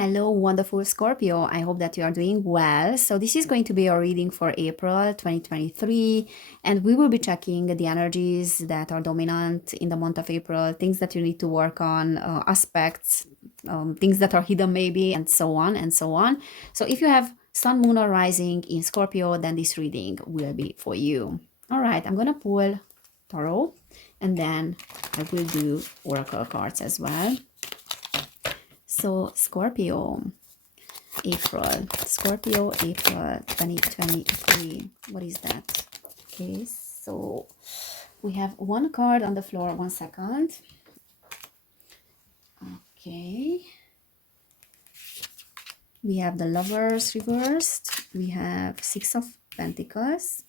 Hello, wonderful Scorpio. I hope that you are doing well. So, this is going to be our reading for April 2023, and we will be checking the energies that are dominant in the month of April, things that you need to work on, aspects, things that are hidden, maybe, and so on and so on. So, if you have Sun, Moon, or Rising in Scorpio, then this reading will be for you. All right, I'm going to pull Tarot, and then I will do Oracle cards as well. So, Scorpio, April 2023. What is that? Okay, so we have one card on the floor. 1 second. Okay. We have the Lovers reversed. We have Six of Pentacles.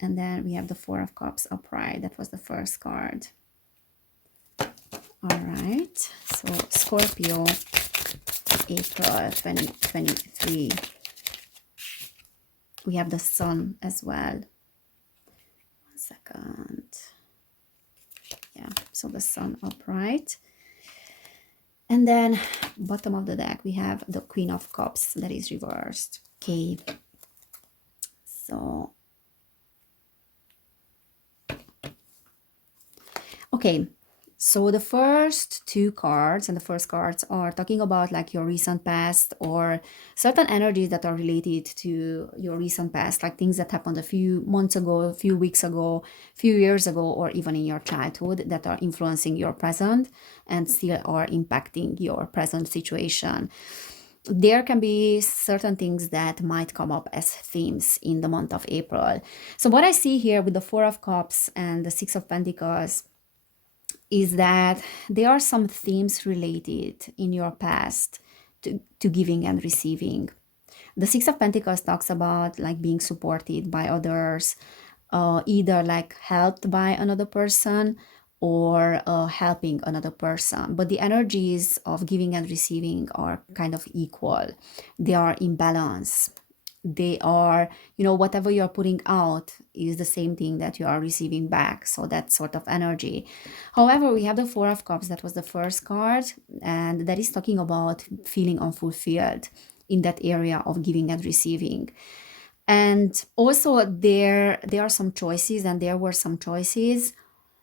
And then we have the Four of Cups upright. That was the first card. All right. So, Scorpio, April 2023. We have the Sun as well. 1 second. Yeah, so the Sun upright. And then bottom of the deck, we have the Queen of Cups that is reversed. Okay. So, okay. So the first two cards and the first cards are talking about like your recent past or certain energies that are related to your recent past, like things that happened a few months ago, a few weeks ago, a few years ago, or even in your childhood that are influencing your present and still are impacting your present situation. There can be certain things that might come up as themes in the month of April. So what I see here with the Four of Cups and the Six of Pentacles is that there are some themes related in your past to giving and receiving. The Six of Pentacles talks about like being supported by others, either like helped by another person or helping another person. But the energies of giving and receiving are kind of equal. They are in balance. They are, whatever you're putting out is the same thing that you are receiving back. So that sort of energy. However, we have the Four of Cups. That was the first card. And that is talking about feeling unfulfilled in that area of giving and receiving. And also there are some choices, and there were some choices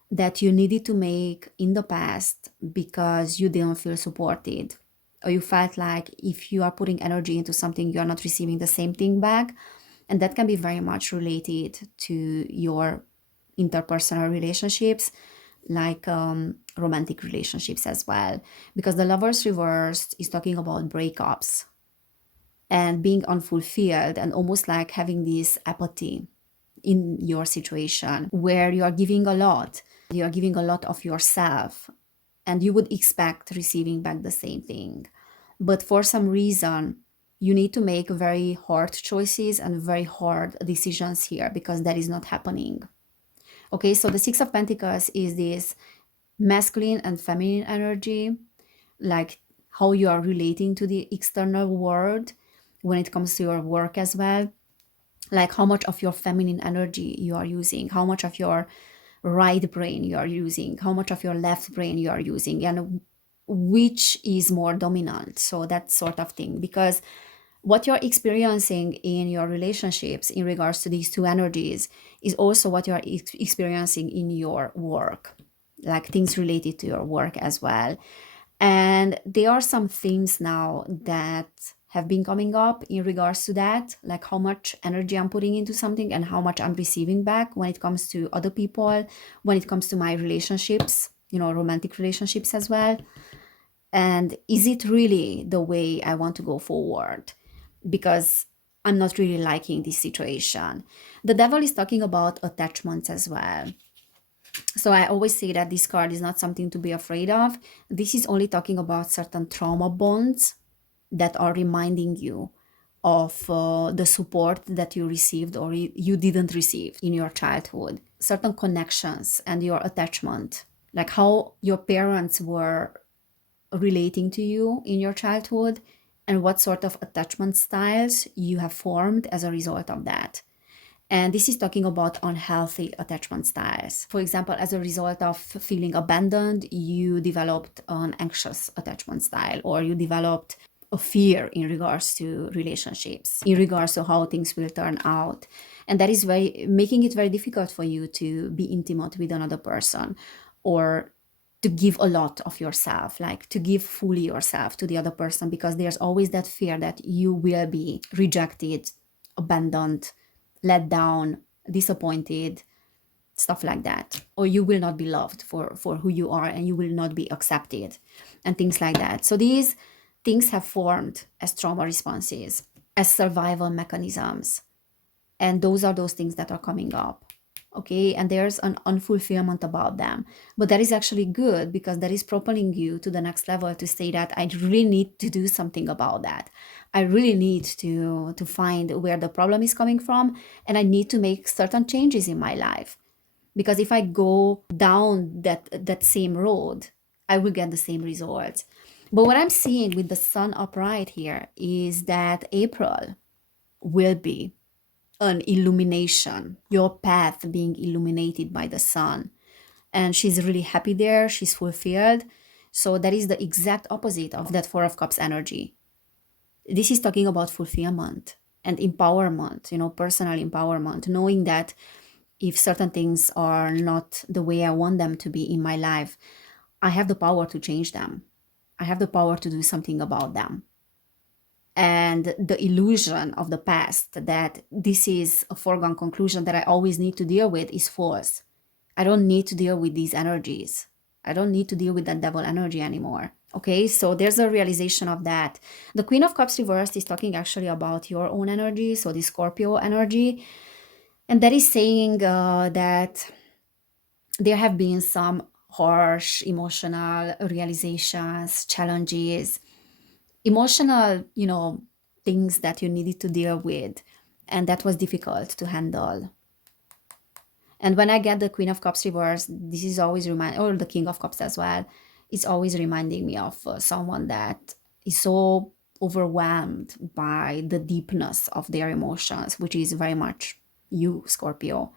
that you needed to make in the past because you didn't feel supported, or you felt like if you are putting energy into something, you're not receiving the same thing back. And that can be very much related to your interpersonal relationships, like romantic relationships as well, because the Lovers reversed is talking about breakups and being unfulfilled and almost like having this apathy in your situation where you are giving a lot. You are giving a lot of yourself and you would expect receiving back the same thing. But for some reason, you need to make very hard choices and very hard decisions here because that is not happening. Okay, so the Six of Pentacles is this masculine and feminine energy, like how you are relating to the external world when it comes to your work as well, like how much of your feminine energy you are using, how much of your right brain you are using, how much of your left brain you are using, and which is more dominant. So that sort of thing, because what you're experiencing in your relationships in regards to these two energies is also what you're experiencing in your work, like things related to your work as well. And there are some themes now that have been coming up in regards to that, like how much energy I'm putting into something and how much I'm receiving back when it comes to other people, when it comes to my relationships, romantic relationships as well. And is it really the way I want to go forward? Because I'm not really liking this situation. The Devil is talking about attachments as well. So I always say that this card is not something to be afraid of. This is only talking about certain trauma bonds that are reminding you of the support that you received or you didn't receive in your childhood. Certain connections and your attachment, like how your parents were relating to you in your childhood and what sort of attachment styles you have formed as a result of that. And this is talking about unhealthy attachment styles. For example, as a result of feeling abandoned, you developed an anxious attachment style, or you developed a fear in regards to relationships, in regards to how things will turn out. And that is very making it very difficult for you to be intimate with another person, or to give a lot of yourself, like to give fully yourself to the other person, because there's always that fear that you will be rejected, abandoned, let down, disappointed, stuff like that. Or you will not be loved for who you are, and you will not be accepted, and things like that. So these things have formed as trauma responses, as survival mechanisms. And those are those things that are coming up. Okay, and there's an unfulfillment about them, but that is actually good, because that is propelling you to the next level, to say that I really need to do something about that. I really need to find where the problem is coming from, and I need to make certain changes in my life, because if I go down that same road, I will get the same results. But what I'm seeing with the sun upright here is that April will be an illumination, your path being illuminated by the sun. And she's really happy there, she's fulfilled. So that is the exact opposite of that Four of Cups energy. This is talking about fulfillment and empowerment, personal empowerment, knowing that if certain things are not the way I want them to be in my life, I have the power to change them. I have the power to do something about them. And the illusion of the past that this is a foregone conclusion that I always need to deal with is false. I don't need to deal with these energies. I don't need to deal with that devil energy anymore. Okay, so there's a realization of that. The Queen of Cups reversed is talking actually about your own energy, so the Scorpio energy. And that is saying that there have been some harsh emotional realizations, challenges, emotional, things that you needed to deal with, and that was difficult to handle. And when I get the Queen of Cups reverse, this is always or the King of Cups as well, it's always reminding me of someone that is so overwhelmed by the deepness of their emotions, which is very much you, Scorpio,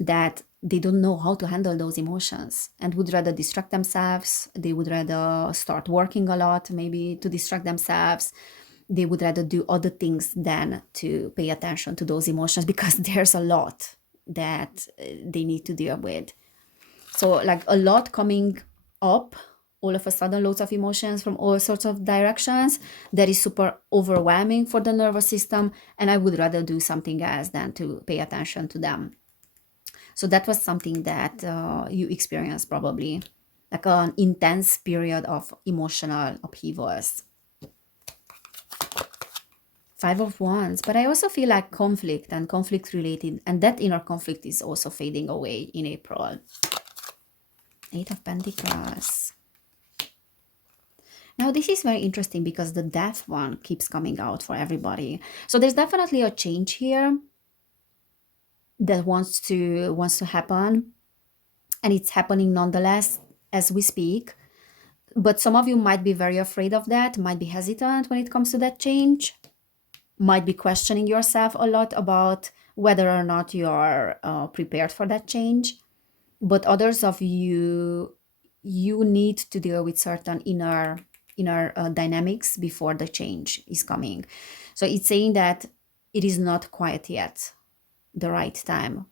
that they don't know how to handle those emotions and would rather distract themselves. They would rather start working a lot, maybe to distract themselves. They would rather do other things than to pay attention to those emotions, because there's a lot that they need to deal with. So, like, a lot coming up, all of a sudden, loads of emotions from all sorts of directions. That is super overwhelming for the nervous system, and I would rather do something else than to pay attention to them. So that was something that you experienced, probably, like an intense period of emotional upheavals. Five of Wands, but I also feel like conflict and conflict related, and that inner conflict is also fading away in April. Eight of Pentacles. Now this is very interesting, because the Death one keeps coming out for everybody. So there's definitely a change here that wants to happen, and it's happening nonetheless as we speak. But some of you might be very afraid of that, might be hesitant when it comes to that change, might be questioning yourself a lot about whether or not you are prepared for that change. But others of you, you need to deal with certain inner dynamics before the change is coming. So it's saying that it is not quite yet the right time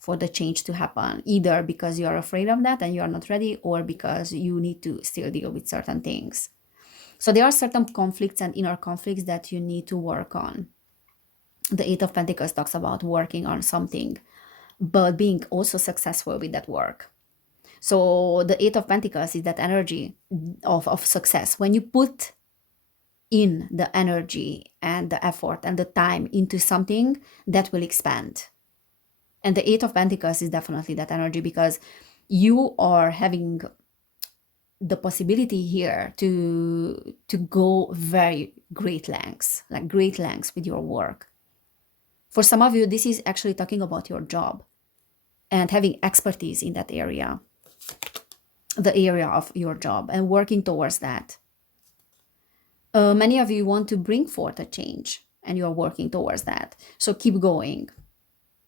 for the change to happen, either because you are afraid of that and you are not ready, or because you need to still deal with certain things. So there are certain conflicts and inner conflicts that you need to work on. The Eight of Pentacles talks about working on something, but being also successful with that work. So the Eight of Pentacles is that energy of success. When you put in the energy and the effort and the time into something, that will expand. And the Eight of Pentacles is definitely that energy, because you are having the possibility here to go very great lengths, like great lengths with your work. For some of you, this is actually talking about your job and having expertise in that area, the area of your job, and working towards that. Many of you want to bring forth a change, and you are working towards that. So keep going.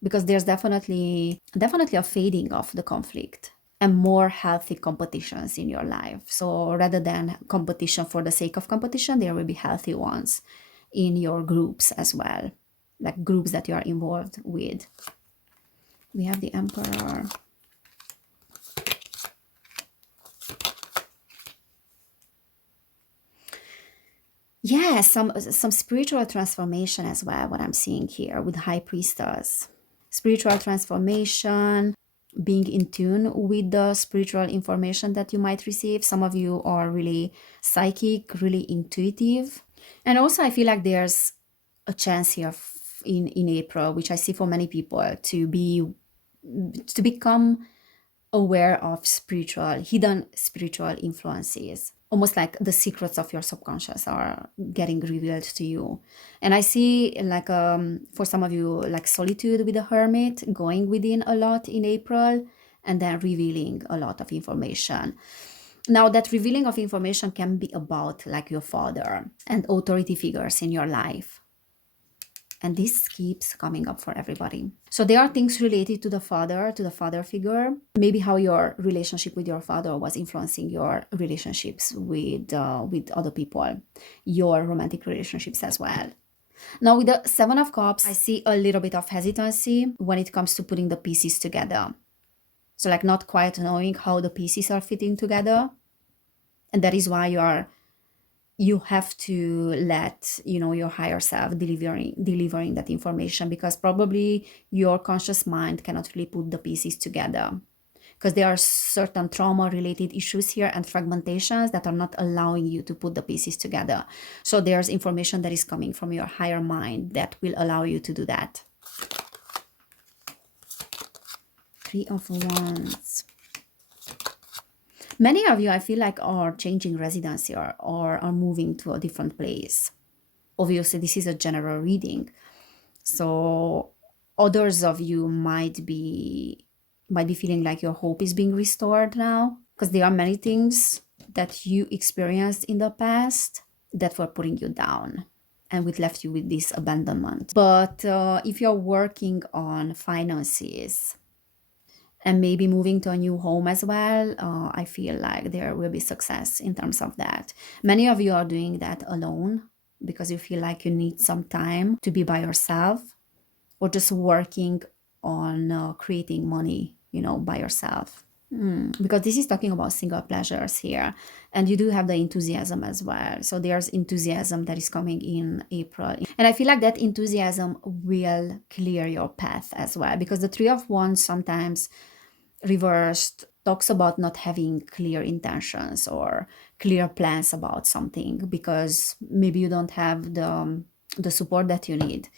because there's definitely a fading of the conflict and more healthy competitions in your life. So rather than competition for the sake of competition, there will be healthy ones in your groups as well, like groups that you are involved with. We have the Emperor. Yeah, some spiritual transformation as well, what I'm seeing here with High Priestess. Spiritual transformation, being in tune with the spiritual information that you might receive. Some of you are really psychic, really intuitive. And also I feel like there's a chance here in April, which I see for many people, to become aware of hidden spiritual influences, almost like the secrets of your subconscious are getting revealed to you. And I see, like, for some of you, like solitude with the hermit, going within a lot in April, and then revealing a lot of information. Now, that revealing of information can be about like your father and authority figures in your life. And this keeps coming up for everybody. So there are things related to the father figure, maybe how your relationship with your father was influencing your relationships with other people, your romantic relationships as well. Now with the Seven of Cups, I see a little bit of hesitancy when it comes to putting the pieces together. So like not quite knowing how the pieces are fitting together. And that is why you have to let your higher self delivering that information, because probably your conscious mind cannot really put the pieces together, because there are certain trauma related issues here and fragmentations that are not allowing you to put the pieces together. So there's information that is coming from your higher mind that will allow you to do that. Three of Wands. Many of you, I feel like, are changing residency or are moving to a different place. Obviously, this is a general reading. So others of you might be feeling like your hope is being restored now, because there are many things that you experienced in the past that were putting you down and which left you with this abandonment. But if you're working on finances, and maybe moving to a new home as well, I feel like there will be success in terms of that. Many of you are doing that alone because you feel like you need some time to be by yourself, or just working on creating money, by yourself. Because this is talking about single pleasures here, and you do have the enthusiasm as well. So there's enthusiasm that is coming in April, and I feel like that enthusiasm will clear your path as well, because the Three of Wands sometimes reversed talks about not having clear intentions or clear plans about something, because maybe you don't have the support that you need.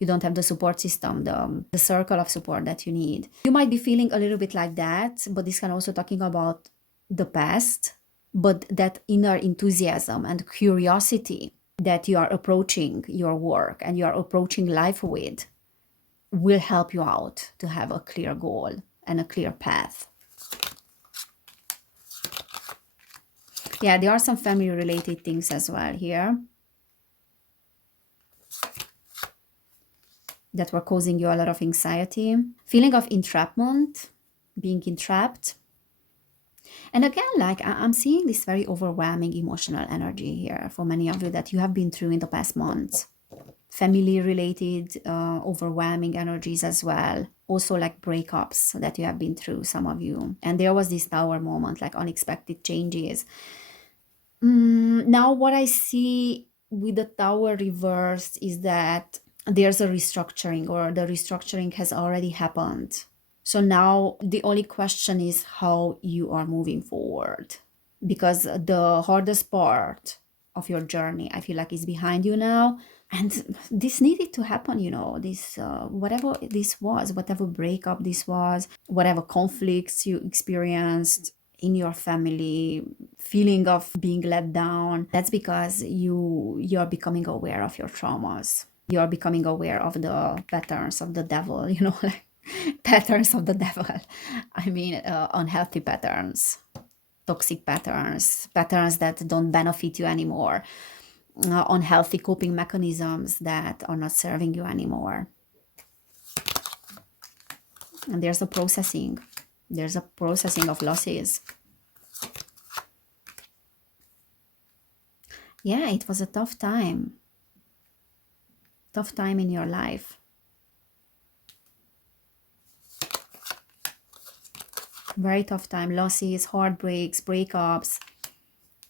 You don't have the support system, the circle of support that you need. You might be feeling a little bit like that, but this can also talking about the past, but that inner enthusiasm and curiosity that you are approaching your work and you are approaching life with will help you out to have a clear goal and a clear path. Yeah, there are some family related things as well here that were causing you a lot of anxiety. Feeling of entrapment, being entrapped. And again, like I'm seeing this very overwhelming emotional energy here for many of you that you have been through in the past months. Family related overwhelming energies as well. Also like breakups that you have been through, some of you. And there was this Tower moment, like unexpected changes. Now what I see with the Tower reversed is that there's a restructuring, or the restructuring has already happened. So now the only question is how you are moving forward, because the hardest part of your journey, I feel like, is behind you now. And this needed to happen, this whatever this was, whatever breakup this was, whatever conflicts you experienced in your family, feeling of being let down, that's because you're becoming aware of your traumas. You're becoming aware of the patterns of the devil, like patterns of the devil. I mean, unhealthy patterns, toxic patterns, patterns that don't benefit you anymore, unhealthy coping mechanisms that are not serving you anymore. And there's a processing. There's a processing of losses. Yeah, it was a tough time. Tough time in your life. Very tough time. Losses, heartbreaks, breakups.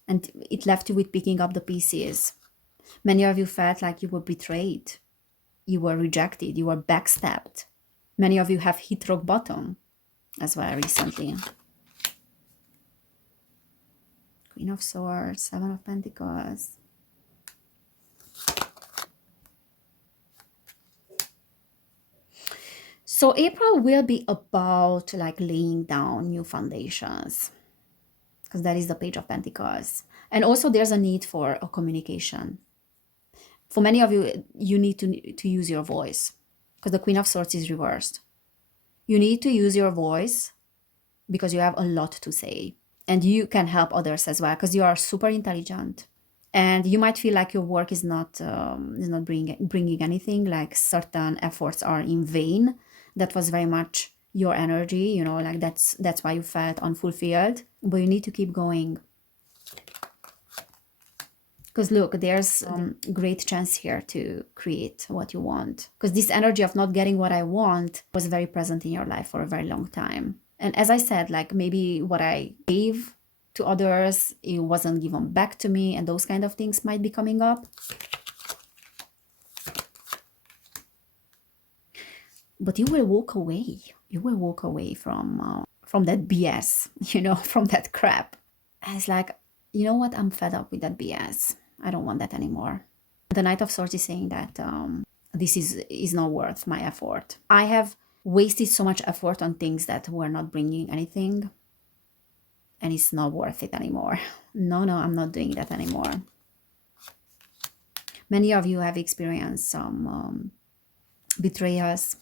And it left you with picking up the pieces. Many of you felt like you were betrayed. You were rejected. You were backstabbed. Many of you have hit rock bottom as well recently. Queen of Swords, Seven of Pentacles. So April will be about like laying down new foundations, because that is the Page of Pentacles. And also there's a need for a communication. For many of you, you need to use your voice, because the Queen of Swords is reversed. You need to use your voice because you have a lot to say. And you can help others as well, because you are super intelligent. And you might feel like your work is not bringing anything, like certain efforts are in vain. That was very much your energy, you know, like that's why you felt unfulfilled. But you need to keep going. Because look, there's great chance here to create what you want. Because this energy of not getting what I want was very present in your life for a very long time. And as I said, like maybe what I gave to others, it wasn't given back to me, and those kind of things might be coming up. But you will walk away. You will walk away from that BS, you know, from that crap. And it's like, you know what? I'm fed up with that BS. I don't want that anymore. The Knight of Swords is saying that this is not worth my effort. I have wasted so much effort on things that were not bringing anything, and it's not worth it anymore. No, I'm not doing that anymore. Many of you have experienced some betrayals,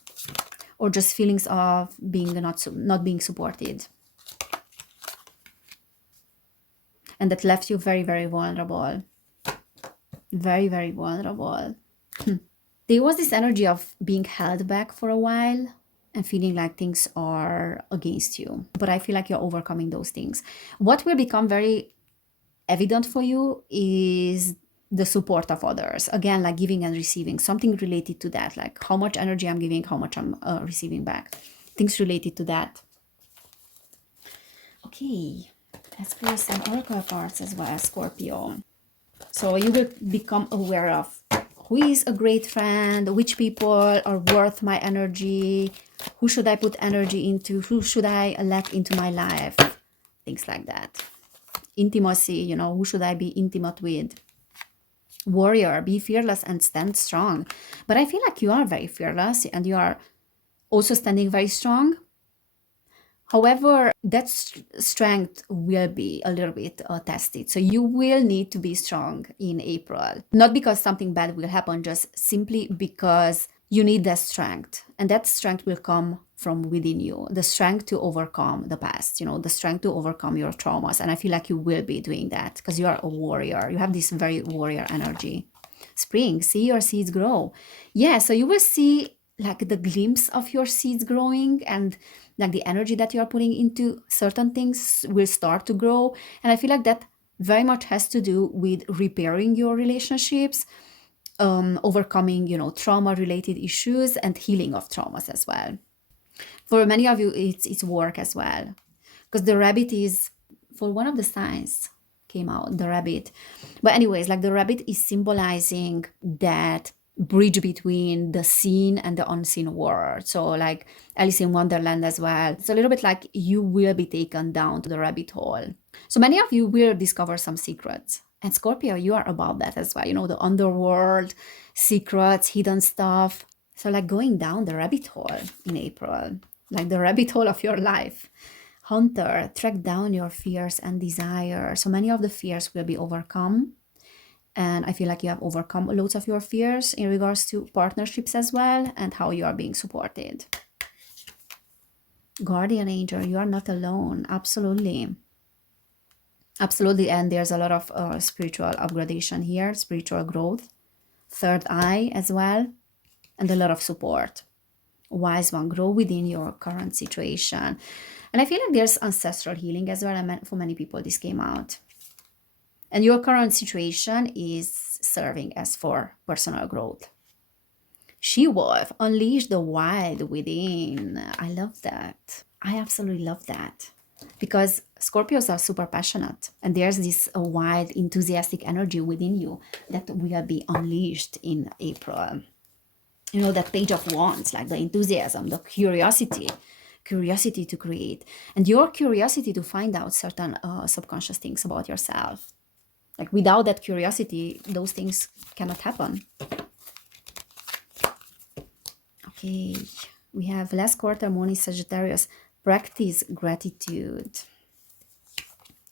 or just feelings of being not being supported, and that left you very, very vulnerable. Very, very vulnerable. There was this energy of being held back for a while and feeling like things are against you. But I feel like you're overcoming those things. What will become very evident for you is the support of others. Again, like giving and receiving. Something related to that. Like how much energy I'm giving, how much I'm receiving back. Things related to that. Okay. Let's play some oracle cards as well, Scorpio. So you will become aware of who is a great friend, which people are worth my energy, who should I put energy into, who should I let into my life, things like that. Intimacy, you know, who should I be intimate with? Warrior, be fearless and stand strong. But I feel like you are very fearless and you are also standing very strong. However, that strength will be a little bit tested. So you will need to be strong in April. Not because something bad will happen, just simply because you need that strength. And that strength will come from within you. The strength to overcome the past, you know, the strength to overcome your traumas. And I feel like you will be doing that because you are a warrior. You have this very warrior energy. Spring, see your seeds grow. Yeah, so you will see like the glimpse of your seeds growing, and like the energy that you are putting into certain things will start to grow. And I feel like that very much has to do with repairing your relationships, overcoming, you know, trauma related issues and healing of traumas as well. For many of you, it's work as well, because the rabbit is, for one of the signs came out, the rabbit. But anyways, like the rabbit is symbolizing that bridge between the seen and the unseen world. So like Alice in Wonderland as well. It's a little bit like you will be taken down to the rabbit hole. So many of you will discover some secrets. And Scorpio, you are about that as well. You know, the underworld, secrets, hidden stuff. So like going down the rabbit hole in April, like the rabbit hole of your life. Hunter, track down your fears and desires. So many of the fears will be overcome. And I feel like you have overcome loads of your fears in regards to partnerships as well, and how you are being supported. Guardian angel, you are not alone. Absolutely. Absolutely. And there's a lot of spiritual upgradation here, spiritual growth, third eye as well, and a lot of support. Wise one, grow within your current situation. And I feel like there's ancestral healing as well. I mean, for many people, this came out. And your current situation is serving as for personal growth. She wolf, unleash the wild within. I love that. I absolutely love that. Because Scorpios are super passionate, and there's this wild, enthusiastic energy within you that will be unleashed in April. You know, that page of wands, like the enthusiasm, the curiosity to create, and your curiosity to find out certain subconscious things about yourself. Like without that curiosity, those things cannot happen. Okay, we have last quarter morning Sagittarius, practice gratitude.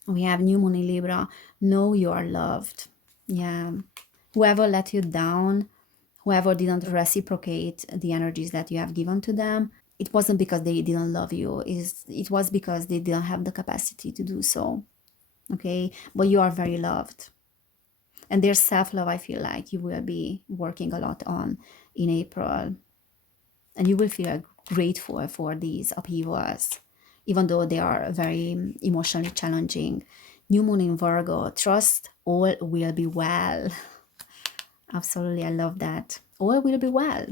We have new moon in Libra, know you are loved. Yeah, whoever let you down, whoever didn't reciprocate the energies that you have given to them, it wasn't because they didn't love you, it was because they didn't have the capacity to do so. Okay, but you are very loved. And there's self-love, I feel like you will be working a lot on in April. And you will feel grateful for these upheavals, even though they are very emotionally challenging. New moon in Virgo, trust all will be well. Absolutely, I love that. All will be well.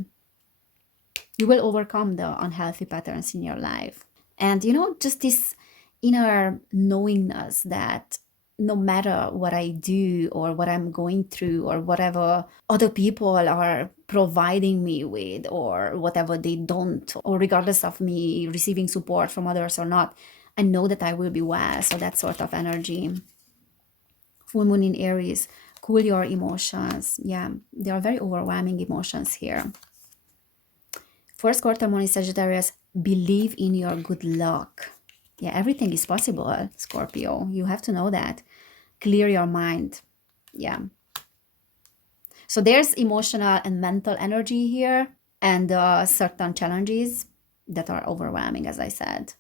You will overcome the unhealthy patterns in your life. And you know, just this inner knowingness that no matter what I do or what I'm going through or whatever other people are providing me with or whatever they don't, or regardless of me receiving support from others or not, I know that I will be well. So that sort of energy. Full moon in Aries, cool your emotions. Yeah, there are very overwhelming emotions here. First quarter moon in Sagittarius, believe in your good luck. Yeah, everything is possible, Scorpio. You have to know that. Clear your mind. Yeah. So there's emotional and mental energy here and certain challenges that are overwhelming, as I said.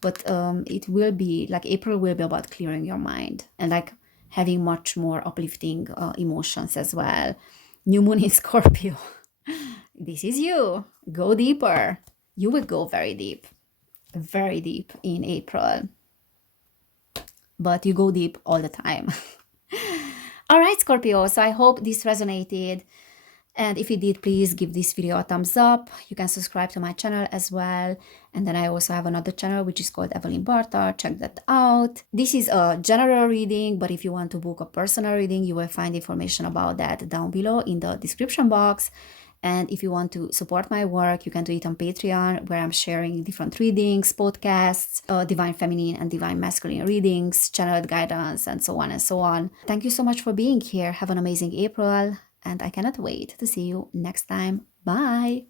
But it will be like April will be about clearing your mind and like having much more uplifting emotions as well. New moon in Scorpio. This is you. Go deeper. You will go very deep in April. But you go deep all the time. All right, Scorpio. So I hope this resonated. And if it did, please give this video a thumbs up. You can subscribe to my channel as well. And then I also have another channel which is called Evelyn Barta. Check that out. This is a general reading, but if you want to book a personal reading, you will find information about that down below in the description box. And if you want to support my work, you can do it on Patreon, where I'm sharing different readings, podcasts, divine feminine and divine masculine readings, channeled guidance, and so on and so on. Thank you so much for being here. Have an amazing April. And I cannot wait to see you next time. Bye!